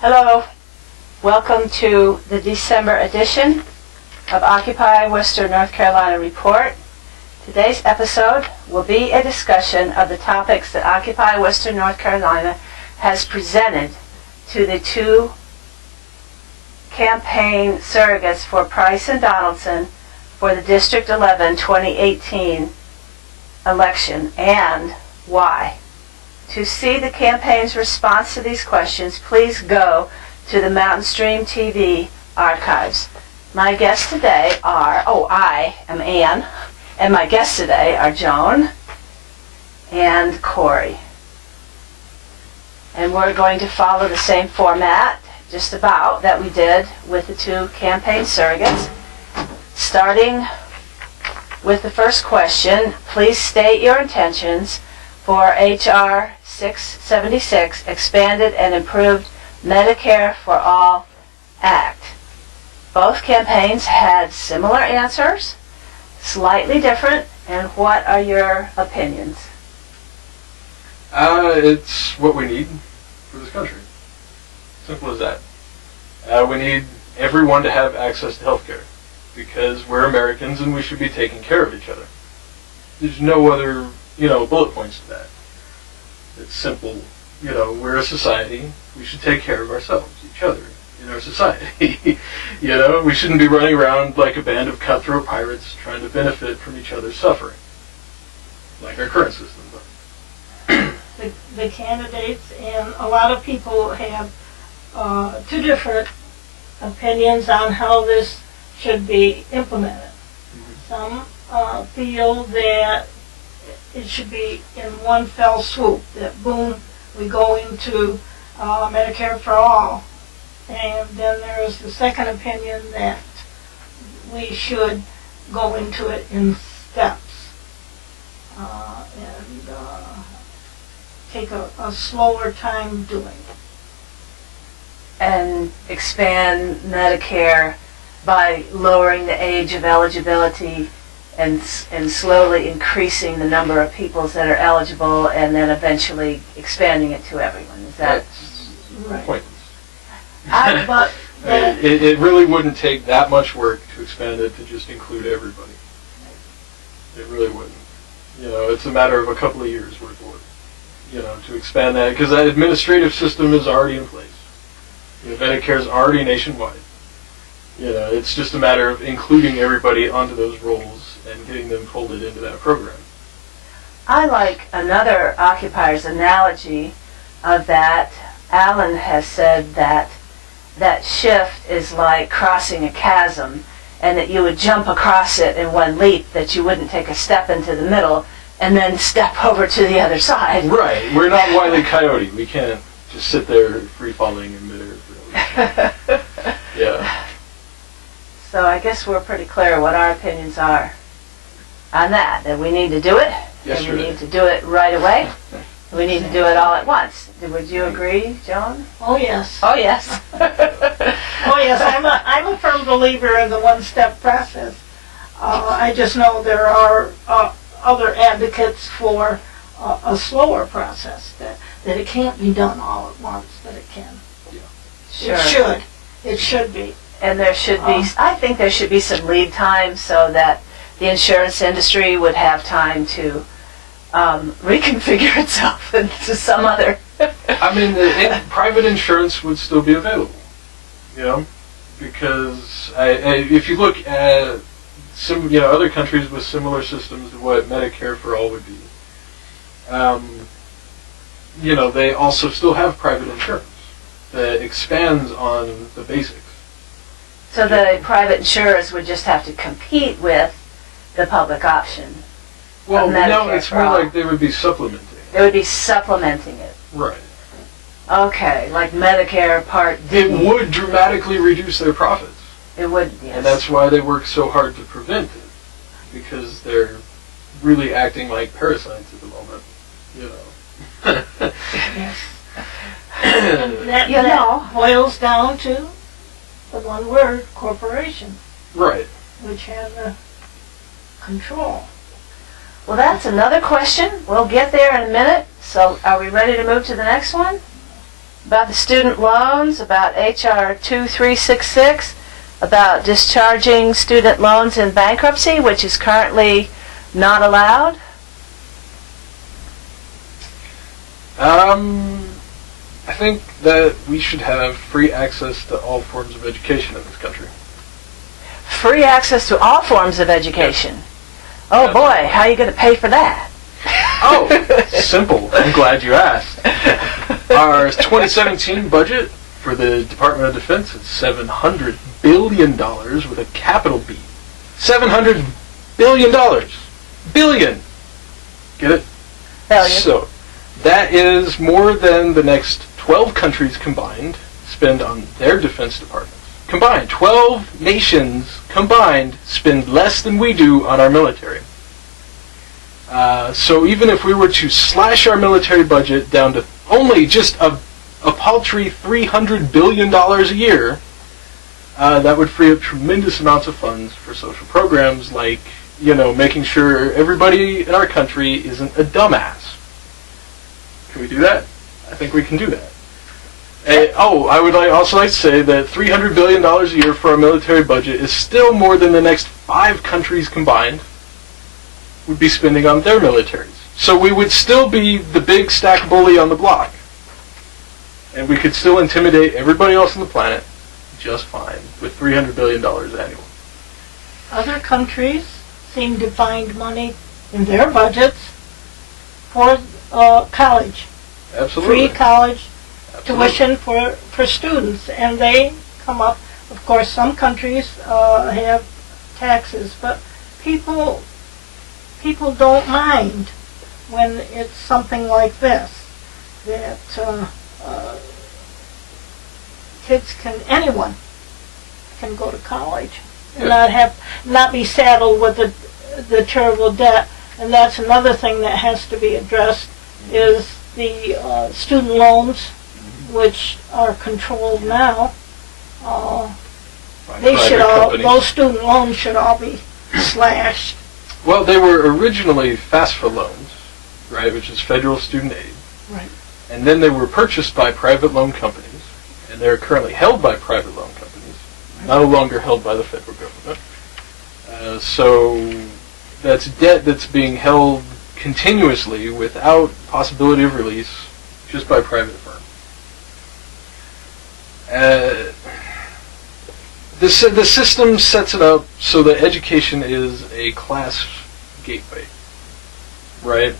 Hello, welcome to the December edition of Occupy Western North Carolina Report. Today's episode will be a discussion of the topics that Occupy Western North Carolina has presented to the two campaign surrogates for Price and Donaldson for the District 11 2018 election and why. To see the campaign's response to these questions, please go to the Mountain Stream TV archives. My guests today are, I am Ann, and my guests today are Joan and Corey. And we're going to follow the same format, just about, that we did with the two campaign surrogates. Starting with the first question, please state your intentions for H.R. 676, Expanded and Improved Medicare for All Act. Both campaigns had similar answers, slightly different, and what are your opinions? It's what we need for this country. Simple as that. We need everyone to have access to health care because we're Americans and we should be taking care of each other. There's no other bullet points to that. It's simple. We're a society. We should take care of ourselves, each other, in our society. We shouldn't be running around like a band of cutthroat pirates trying to benefit from each other's suffering, like our current system does. The candidates and a lot of people have two different opinions on how this should be implemented. Some feel that it should be in one fell swoop, that boom, we go into Medicare for all. And then there is the second opinion that we should go into it in steps and take a slower time doing it. And expand Medicare by lowering the age of eligibility and slowly increasing the number of people that are eligible, and then eventually expanding it to everyone. Is that right? Pointless. It really wouldn't take that much work to expand it to just include everybody. It really wouldn't. It's a matter of a couple of years worth of work. To expand that, because that administrative system is already in place. Medicare is already nationwide. It's just a matter of including everybody onto those rolls and getting them folded into that program. I like another occupier's analogy of that. Alan has said that shift is like crossing a chasm, and that you would jump across it in one leap, that you wouldn't take a step into the middle and then step over to the other side. Right. We're not Wile E. Coyote. We can't just sit there free-falling in midair. Yeah. So I guess we're pretty clear what our opinions are on that we need to do it, yes, and we need to do it right away. We need to do it all at once. Would you agree, Joan? Oh yes. Oh yes. Oh yes. I'm a firm believer in the one-step process. I just know there are other advocates for a slower process, that it can't be done all at once, but it can. Yeah. Sure. It should be. And there should be, I think there should be some lead time so that the insurance industry would have time to reconfigure itself into some other. I mean, private insurance would still be available, because if you look at some, other countries with similar systems to what Medicare for All would be, they also still have private insurance that expands on the basics. So the private insurers would just have to compete with the public option. Well, no, it's more like they would be supplementing. They would be supplementing it. Right. Okay, like Medicare Part D. It would dramatically reduce their profits. It would, yes. And that's why they work so hard to prevent it, because they're really acting like parasites at the moment, Yes. And that boils down to the one word, corporation. Right. Which has control. Well, that's another question. We'll get there in a minute. So are we ready to move to the next one? about the student loans, about HR 2366, about discharging student loans in bankruptcy, which is currently not allowed. I think that we should have free access to all forms of education in this country. Free access to all forms of education. Oh Yeah. boy, how are you going to pay for that? Oh, simple. I'm glad you asked. Our 2017 budget for the Department of Defense is $700 billion with a capital B. $700 billion. Billion. Get it? Billion. So, that is more than the next 12 countries combined spend on their defense departments. Combined. 12 nations combined spend less than we do on our military. So even if we were to slash our military budget down to only just a paltry $300 billion a year, that would free up tremendous amounts of funds for social programs like, making sure everybody in our country isn't a dumbass. Can we do that? I think we can do that. I would also like to say that $300 billion a year for our military budget is still more than the next 5 countries combined would be spending on their militaries. So we would still be the big stack bully on the block. And we could still intimidate everybody else on the planet just fine with $300 billion annually. Other countries seem to find money in their budgets for college. Absolutely. Free college Absolutely. tuition for students. And they come up, of course, some countries have taxes, but people don't mind when it's something like this, that anyone can go to college and not be saddled with the terrible debt. And that's another thing that has to be addressed, is the student loans, which are controlled now. By They should private all, companies. those student loans should all be slashed. Well, they were originally FAFSA loans, right, which is federal student aid. Right. And then they were purchased by private loan companies, and they're currently held by private loan companies, no longer held by the federal government. So that's debt that's being held continuously without possibility of release, just by private firms. The system sets it up so that education is a class gateway, right?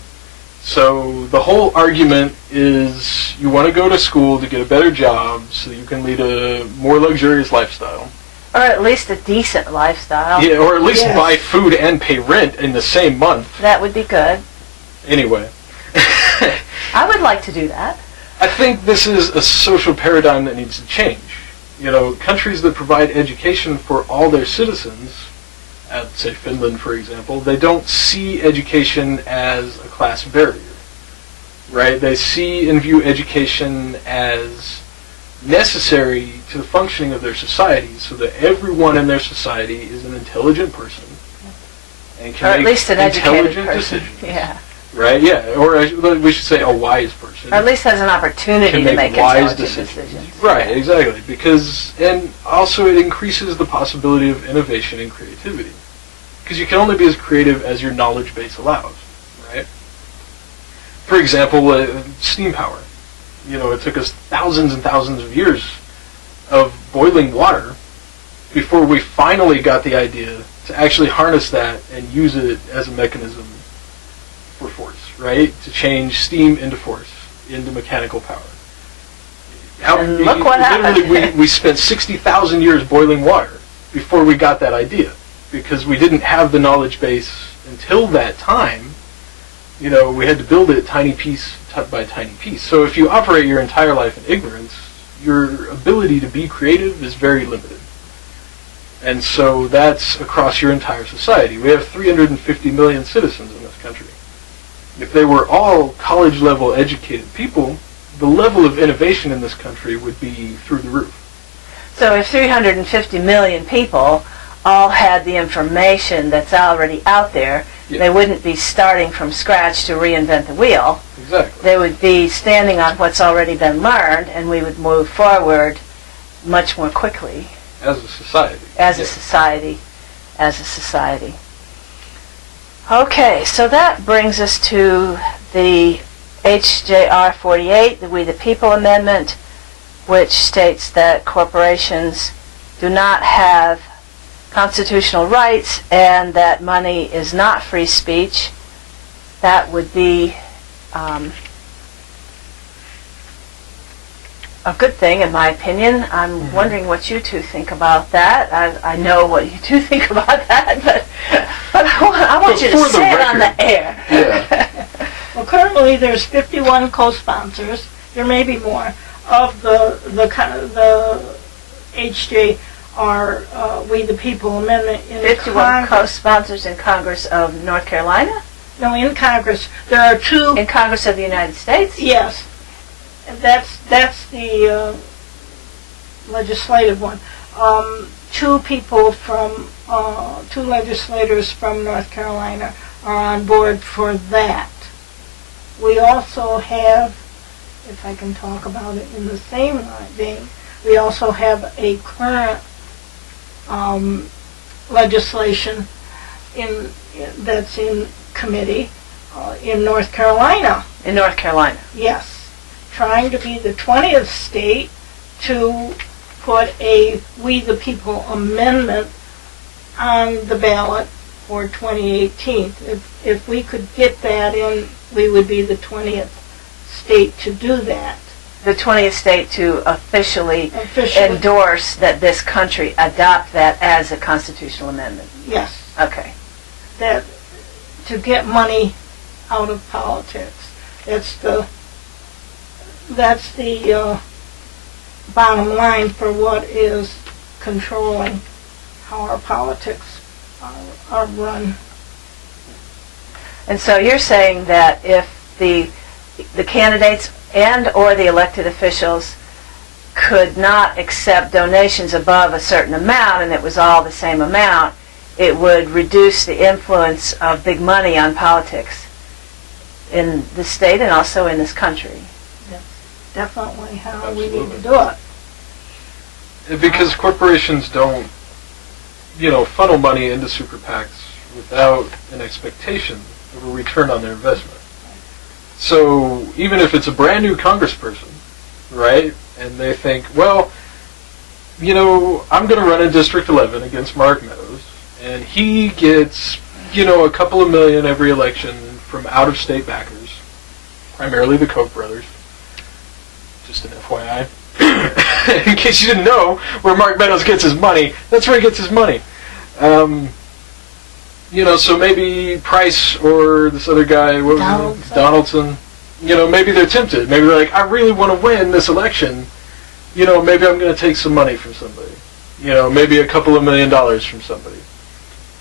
So the whole argument is you want to go to school to get a better job so you can lead a more luxurious lifestyle. Or at least a decent lifestyle. Yeah, or at least Yes. buy food and pay rent in the same month. That would be good. Anyway. I would like to do that. I think this is a social paradigm that needs to change. Countries that provide education for all their citizens, say Finland for example, they don't see education as a class barrier, right? They see and view education as necessary to the functioning of their society, so that everyone in their society is an intelligent person and Or can at make least an educated intelligent person. decisions. Yeah. Right? Yeah. Or we should say a wise person. Or at least has an opportunity Can to make make wise intelligent decisions. decisions. Right, exactly. And also it increases the possibility of innovation and creativity. Because you can only be as creative as your knowledge base allows, right? For example, steam power. It took us thousands and thousands of years of boiling water before we finally got the idea to actually harness that and use it as a mechanism for force, right? To change steam into force, into mechanical power. And look what happened. Literally, we spent 60,000 years boiling water before we got that idea, because we didn't have the knowledge base until that time. We had to build it tiny piece by tiny piece. So if you operate your entire life in ignorance, your ability to be creative is very limited. And so that's across your entire society. We have 350 million citizens in this country. If they were all college-level educated people, the level of innovation in this country would be through the roof. So if 350 million people all had the information that's already out there, Yeah. They wouldn't be starting from scratch to reinvent the wheel. Exactly. They would be standing on what's already been learned, and we would move forward much more quickly As a society. as a Yeah. society. Okay, so that brings us to the HJR 48, the We the People Amendment, which states that corporations do not have constitutional rights and that money is not free speech. That would be a good thing, in my opinion. I'm wondering what you two think about that. I know what you two think about that, but I want you to For the say it on record. the air. Yeah. Well, currently there's 51 co-sponsors. There may be more of the HJR We the People Amendment in 51 Congress. co-sponsors in Congress of North Carolina? No, in Congress there are two. In Congress of the United States? Yes, that's the legislative one. Two legislators from North Carolina are on board for that. We also have, if I can talk about it in the same vein, we also have a current legislation that's in committee in North Carolina. In North Carolina. Yes, trying to be the 20th state to put a We the People amendment on the ballot for 2018. If we could get that in, we would be the 20th state to do that. The 20th state to officially endorse that this country adopt that as a constitutional amendment. Yes, Okay. that to get money out of politics. That's the bottom line for what is controlling how our politics are run. And so you're saying that if the candidates and or the elected officials could not accept donations above a certain amount and it was all the same amount, it would reduce the influence of big money on politics in the state and also in this country. That's definitely how we need to Absolutely. do it. Because corporations don't, funnel money into super PACs without an expectation of a return on their investment. So even if it's a brand new congressperson, right, and they think, well, I'm going to run in District 11 against Mark Meadows, and he gets, a couple of million every election from out-of-state backers, primarily the Koch brothers, just an FYI. In case you didn't know, where Mark Meadows gets his money, that's where he gets his money. So maybe Price or this other guy, what was it? Donaldson, maybe they're tempted. Maybe they're like, I really want to win this election. Maybe I'm going to take some money from somebody. Maybe a couple of $1 million from somebody.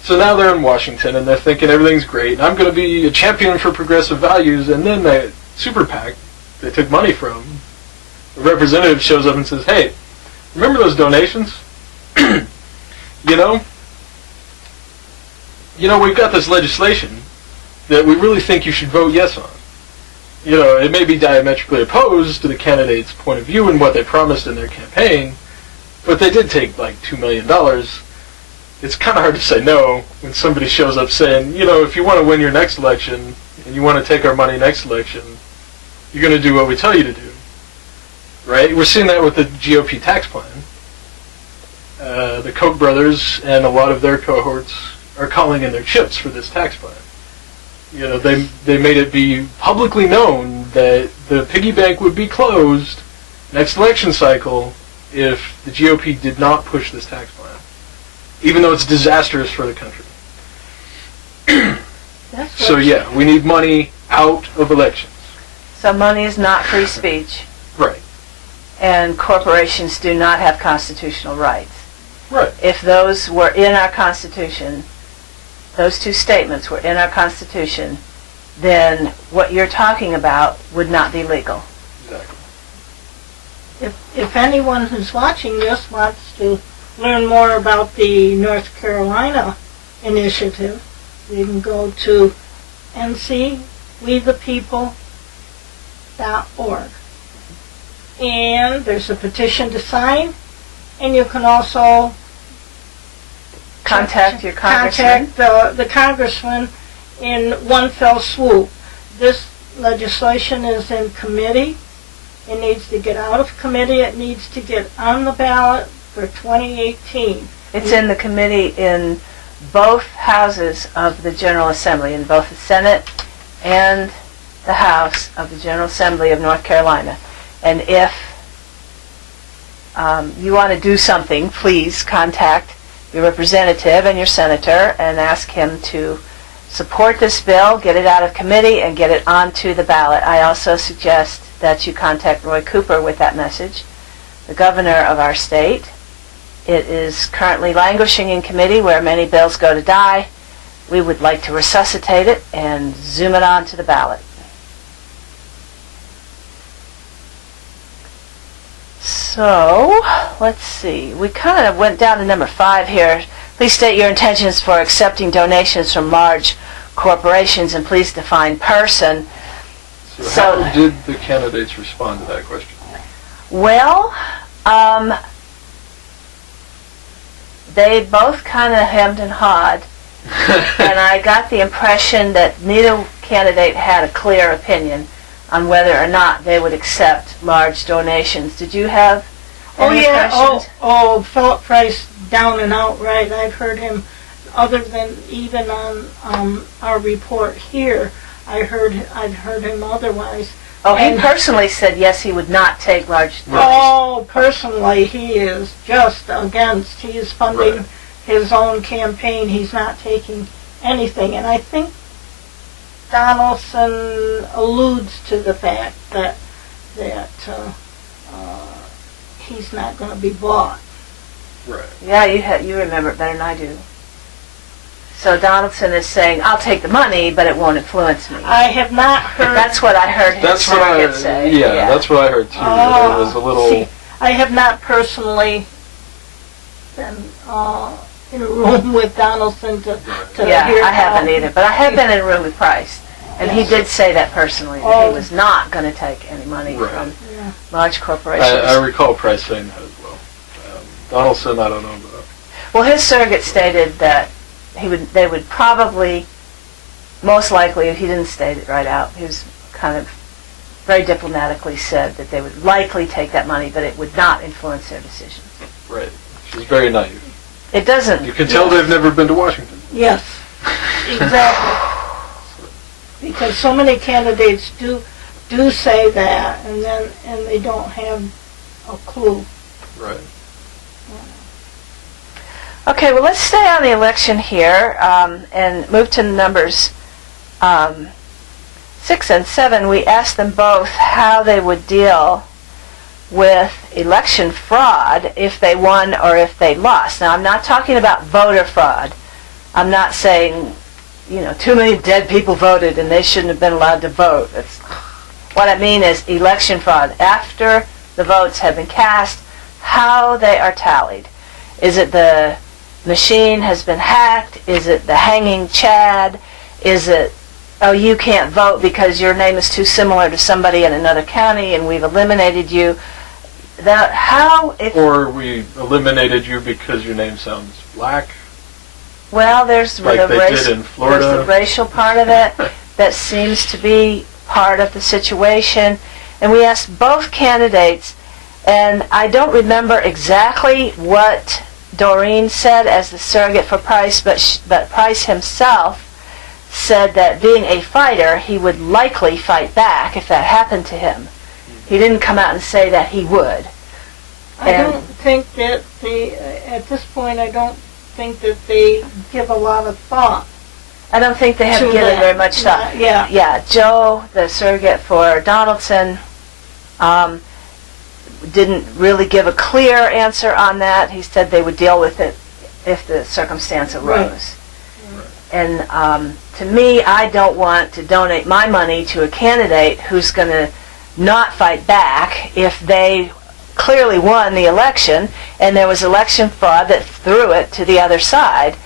So now they're in Washington and they're thinking everything's great. And I'm going to be a champion for progressive values. And then that super PAC they took money from, the representative shows up and says, hey, remember those donations? We've got this legislation that we really think you should vote yes on. It may be diametrically opposed to the candidate's point of view and what they promised in their campaign, but they did take like $2 million. It's kind of hard to say no when somebody shows up saying, if you want to win your next election and you want to take our money next election, you're going to do what we tell you to do. Right? We're seeing that with the GOP tax plan. The Koch brothers and a lot of their cohorts are calling in their chips for this tax plan. They made it be publicly known that the piggy bank would be closed next election cycle if the GOP did not push this tax plan, even though it's disastrous for the country. So yeah, we need money out of elections. So money is not free speech, Right. and corporations do not have constitutional rights. Right. If those were in our Constitution, those two statements were in our Constitution, then what you're talking about would not be legal. Exactly. If anyone who's watching this wants to learn more about the North Carolina initiative, You can go to ncwethepeople.org. And there's a petition to sign, and you can also Contact your congressman. contact the congressman in one fell swoop. This legislation is in committee. It needs to get out of committee. It needs to get on the ballot for 2018. It's in the committee in both houses of the General Assembly, in both the Senate and the House of the General Assembly of North Carolina. And if you want to do something, please contact your representative and your senator and ask him to support this bill, get it out of committee, and get it onto the ballot. I also suggest that you contact Roy Cooper with that message, the governor of our state. It is currently languishing in committee where many bills go to die. We would like to resuscitate it and zoom it onto the ballot. So, let's see. We kind of went down to number 5 here. Please state your intentions for accepting donations from large corporations, and please define person. So how did the candidates respond to that question? Well, they both kind of hemmed and hawed, and I got the impression that neither candidate had a clear opinion on whether or not they would accept large donations. Did you have any impressions? Philip Price, down and outright. I've heard him, other than even on our report here, I've heard him otherwise. Oh, he personally said yes, he would not take large donations. Oh, personally, he is just against. He is funding his own campaign. He's not taking anything. And I think Donaldson alludes to the fact that he's not going to be bought. Right. Yeah, you remember it better than I do. So Donaldson is saying, I'll take the money, but it won't influence me. I have not heard... That's what I heard his surrogate say. Yeah, that's what I heard too. It was a little... See, I have not personally been in a room with Donaldson to Yeah, hear I haven't either, but I have been in a room with Price, and he did say that personally, that he was not going to take any money from large corporations. I recall Price saying that as well. Donaldson, I don't know about. Well, his surrogate stated that they would probably, most likely, if he didn't state it right out, he was kind of very diplomatically said that they would likely take that money, but it would not influence their decisions. Right. She's very naive. It doesn't. You can tell they've never been to Washington. Yes, exactly. Because so many candidates do say that, and they don't have a clue. Right. Okay, well, let's stay on the election here and move to numbers 6 and 7. We asked them both how they would deal with election fraud if they won or if they lost. Now, I'm not talking about voter fraud. I'm not saying, too many dead people voted and they shouldn't have been allowed to vote. What I mean is election fraud. After the votes have been cast, how they are tallied. Is it the machine has been hacked? Is it the hanging Chad? Is it, oh, you can't vote because your name is too similar to somebody in another county and we've eliminated you? Or we eliminated you because your name sounds black? Well, there's like they did in Florida. There's the racial part of it that seems to be part of the situation. And we asked both candidates, and I don't remember exactly what Doreen said as the surrogate for Price, but Price himself said that being a fighter, he would likely fight back if that happened to him. He didn't come out and say that he would. I don't think that at this point, I don't think that they give a lot of thought. I don't think they have given very much thought. Yeah, Joe, the surrogate for Donaldson, didn't really give a clear answer on that. He said they would deal with it if the circumstance arose. Right. And to me, I don't want to donate my money to a candidate who's going to not fight back if they clearly won the election and there was election fraud that threw it to the other side.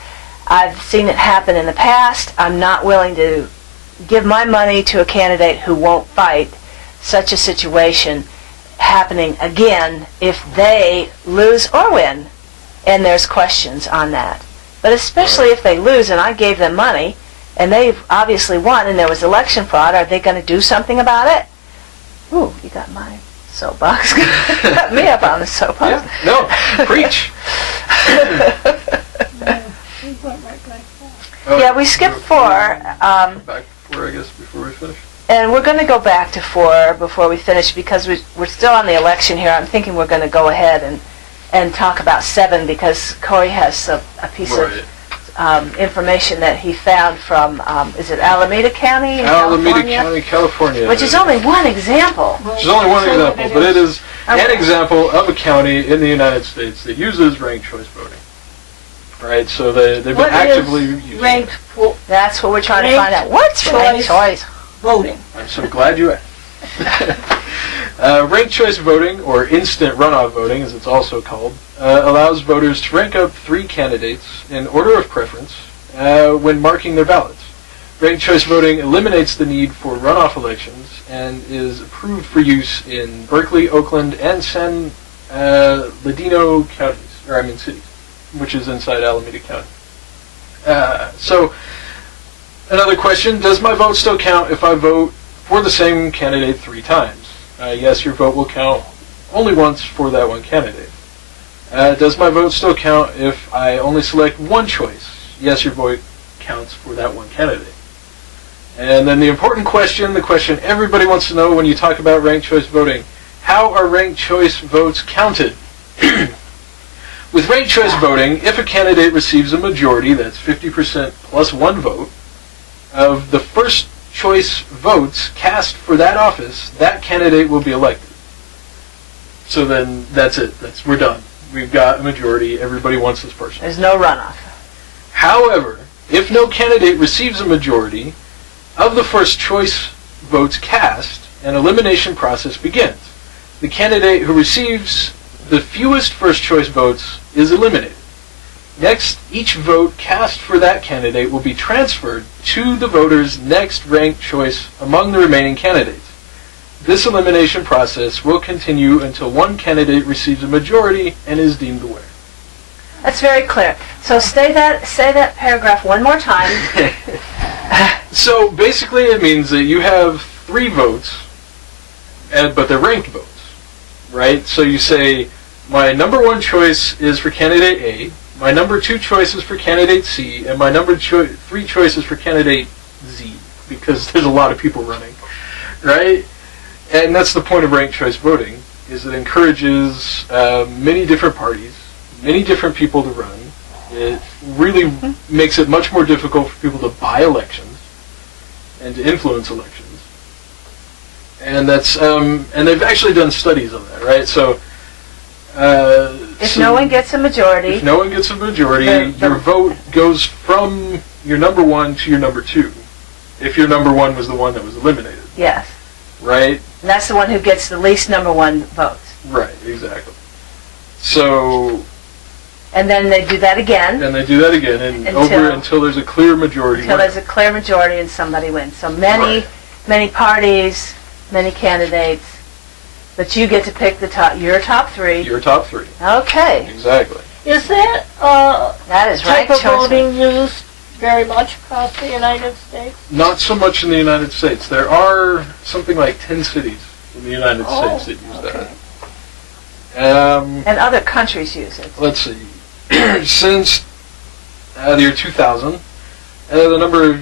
I've seen it happen in the past. I'm not willing to give my money to a candidate who won't fight such a situation happening again if they lose or win. And there's questions on that. But especially if they lose and I gave them money and they've obviously won and there was election fraud, are they going to do something about it? Ooh, you got my soapbox. Got me up on the soapbox. Yeah, no, preach. We went right back there. Oh, Yeah, we skipped 4. Back 4, I guess, before we finish. And we're going to go back to 4 before we finish because we're still on the election here. I'm thinking we're going to go ahead and talk about 7 because Corey has a piece of information that he found from, is it Alameda County in Alameda California? County, California. Which is only one example. Which is only one example, but it is an Okay. example of a county in the United States that uses ranked choice voting. Right, so they've been What actively is using ranked it. That's what we're trying to Ranked find out. What's ranked choice? voting? I'm so glad you asked. Ranked choice voting, or instant runoff voting as it's also called, allows voters to rank up 3 candidates in order of preference when marking their ballots. Ranked choice voting eliminates the need for runoff elections and is approved for use in Berkeley, Oakland, and San Ladino cities, which is inside Alameda County. So, another question, does my vote still count if I vote for the same candidate 3 times? Yes, your vote will count only once for that one candidate. Does my vote still count if I only select one choice? Yes, your vote counts for that one candidate. And then the important question, the question everybody wants to know when you talk about ranked choice voting, how are ranked choice votes counted? With ranked choice voting, if a candidate receives a majority, that's 50% plus 1 vote, of the first choice votes cast for that office, that candidate will be elected. So then that's it. We're done. We've got a majority. Everybody wants this person. There's no runoff. However, if no candidate receives a majority of the first choice votes cast, an elimination process begins. The candidate who receives the fewest first choice votes is eliminated. Next, each vote cast for that candidate will be transferred to the voter's next ranked choice among the remaining candidates. This elimination process will continue until one candidate receives a majority and is deemed the winner. That's very clear. So say that paragraph one more time. So basically it means that you have 3 votes, but they're ranked votes, right? So you say, my number 1 choice is for candidate A, my number 2 choice is for candidate C, and my number 3 choice is for candidate Z, because there's a lot of people running, right? And that's the point of ranked choice voting, is it encourages many different parties, many different people to run. It really makes it much more difficult for people to buy elections and to influence elections. And that's and they've actually done studies on that, right? So If no one gets a majority, if no one gets a majority, your vote goes from your number 1 to your number 2. If your number 1 was the one that was eliminated, yes. right? And that's the one who gets the least number 1 votes. Right, exactly. So, And then they do that again and they do that again, and until there's a clear majority. until there's a clear majority and somebody wins. So many parties, many candidates, but you get to pick your top 3. Your top 3. Okay. Exactly. Is that That is type ranked of choice. voting used very much across the United States? Not so much in the United States. There are something like 10 cities in the United States that use okay. that. And other countries use it. Let's see. Since the year 2000, the number of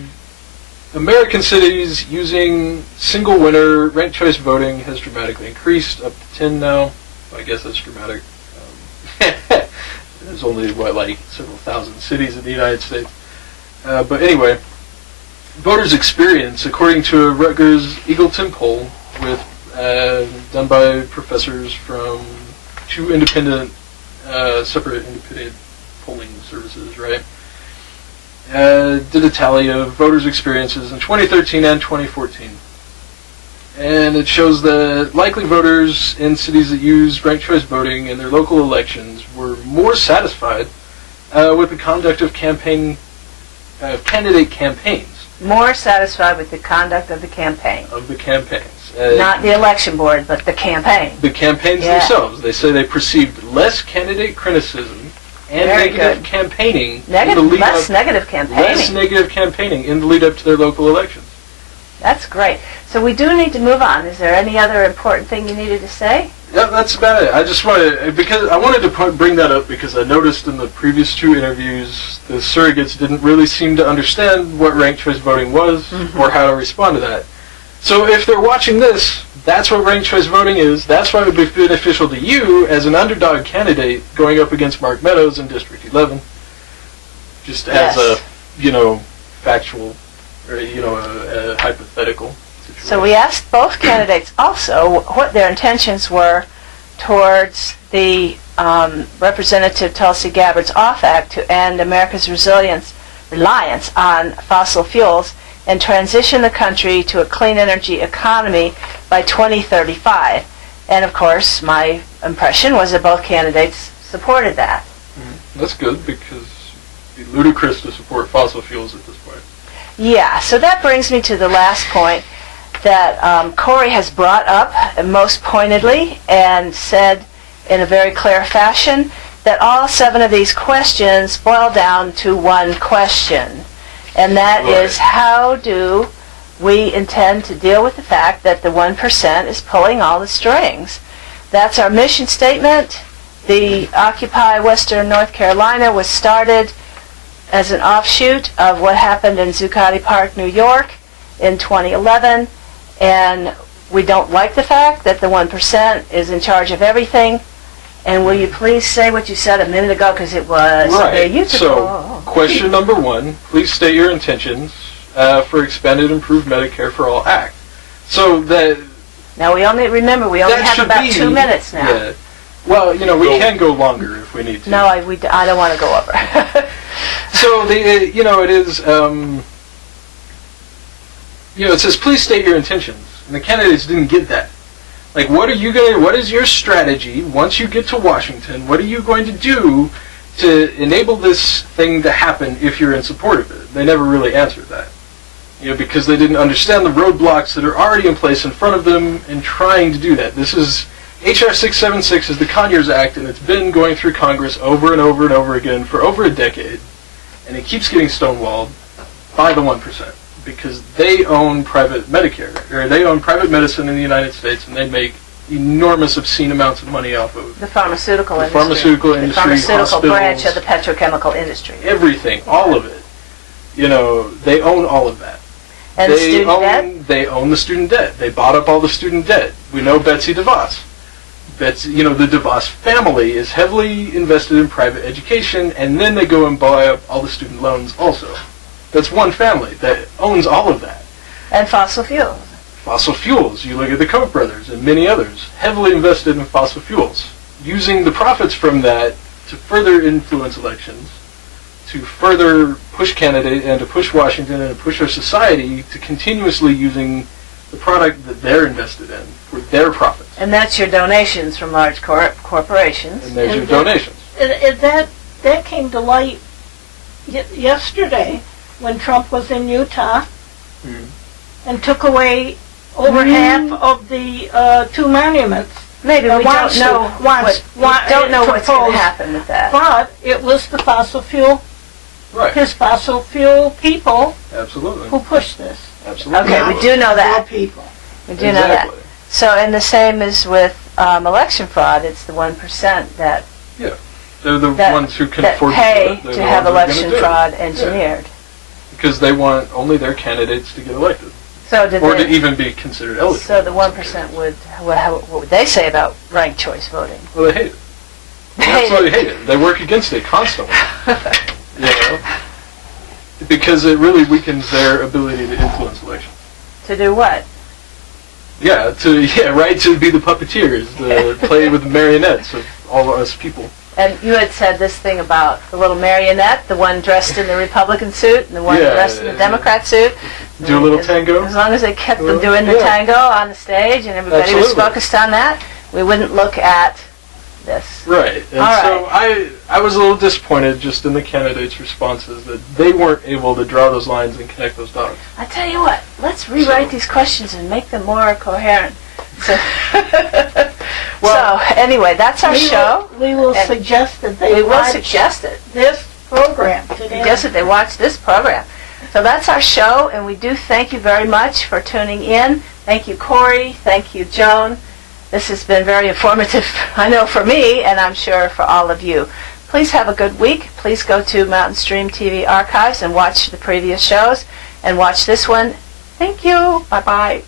American cities using single winner ranked choice voting has dramatically increased, up to 10 now. I guess that's dramatic. There's only, like several thousand cities in the United States. But anyway, voters' experience, according to a Rutgers Eagleton poll done by professors from 2 separate independent polling services, right? Did a tally of voters' experiences in 2013 and 2014. And it shows that likely voters in cities that use ranked choice voting in their local elections were more satisfied with the conduct of campaign candidate campaigns. More satisfied with the conduct of the campaign. Of the campaigns. Not the election board, but the campaign. The campaigns themselves. They say they perceived less candidate criticism and negative campaigning. Less negative campaigning. Less negative campaigning in the lead up to their local elections. That's great. So we do need to move on. Is there any other important thing you needed to say? Yeah, that's about it. I just wanted, because I wanted to bring that up because I noticed in the previous two interviews the surrogates didn't really seem to understand what ranked choice voting was or how to respond to that. So if they're watching this, that's what ranked choice voting is. That's why it would be beneficial to you as an underdog candidate going up against Mark Meadows in District 11. Just as a, factual, or, a hypothetical situation. So we asked both candidates also what their intentions were towards the Representative Tulsi Gabbard's Off Act to end America's reliance on fossil fuels and transition the country to a clean energy economy by 2035. And of course, my impression was that both candidates supported that. That's good, because it'd be ludicrous to support fossil fuels at this point. Yeah, so that brings me to the last point that Corey has brought up most pointedly and said in a very clear fashion that all 7 of these questions boil down to one question. And that is, how do we intend to deal with the fact that the 1% is pulling all the strings? That's our mission statement. The Occupy Western North Carolina was started as an offshoot of what happened in Zuccotti Park, New York in 2011. And we don't like the fact that the 1% is in charge of everything. And will you please say what you said a minute ago, because it was very useful. So, question number 1, please state your intentions for Expanded Improved Medicare for All Act. So that... Now we only have about 2 minutes now. Yeah. Well, we can go longer if we need to. No, I don't want to go over. So, it is... it says, please state your intentions. And the candidates didn't get that. Like, what is your strategy once you get to Washington? What are you going to do to enable this thing to happen if you're in support of it? They never really answered that. Because they didn't understand the roadblocks that are already in place in front of them in trying to do that. This is, H.R. 676 is the Conyers Act, and it's been going through Congress over and over and over again for over a decade. And it keeps getting stonewalled by the 1%. Because they own private Medicare, or they own private medicine in the United States, and they make enormous, obscene amounts of money off of the pharmaceutical industry. The pharmaceutical branch of the petrochemical industry. Everything, all of it. They own all of that. And the student debt? They own the student debt. They bought up all the student debt. We know Betsy DeVos. The DeVos family is heavily invested in private education, and then they go and buy up all the student loans also. That's one family that owns all of that. And fossil fuels. Fossil fuels. You look at the Koch brothers and many others, heavily invested in fossil fuels, using the profits from that to further influence elections, to further push candidates and to push Washington and to push our society to continuously using the product that they're invested in for their profits. And that's your donations from large corporations. And there's your donations. That came to light yesterday, when Trump was in Utah and took away over half of the 2 monuments. Maybe we don't know what's going to happen with that. But it was the fossil fuel, his fossil fuel people who pushed this. Absolutely. Okay, we do know that. People. We do know that. So, and the same is with election fraud. It's the 1% that... Yeah. They're the ones who can afford pay to have election fraud engineered. Because they want only their candidates to get elected. So to even be considered eligible. So the 1% what would they say about ranked choice voting? Well, they hate it. They absolutely hate it. They work against it constantly. Because it really weakens their ability to influence elections. To do what? To be the puppeteers, to play with the marionettes of all of us people. And you had said this thing about the little marionette, the one dressed in the Republican suit and the one dressed in the Democrat suit. Do a little tango? As long as they kept them doing the tango on the stage and everybody was focused on that, we wouldn't look at this. Right. And All so I was a little disappointed just in the candidates' responses that they weren't able to draw those lines and connect those dots. I tell you what, let's rewrite these questions and make them more coherent. So, so anyway, that's our show. We will And suggest that they We will watch suggest it. this program today. Suggest that they watch this program. So that's our show, and we do thank you very much for tuning in. Thank you, Corey. Thank you, Joan. This has been very informative, I know, for me, and I'm sure for all of you. Please have a good week. Please go to Mountain Stream TV archives and watch the previous shows, and watch this one. Thank you. Bye-bye.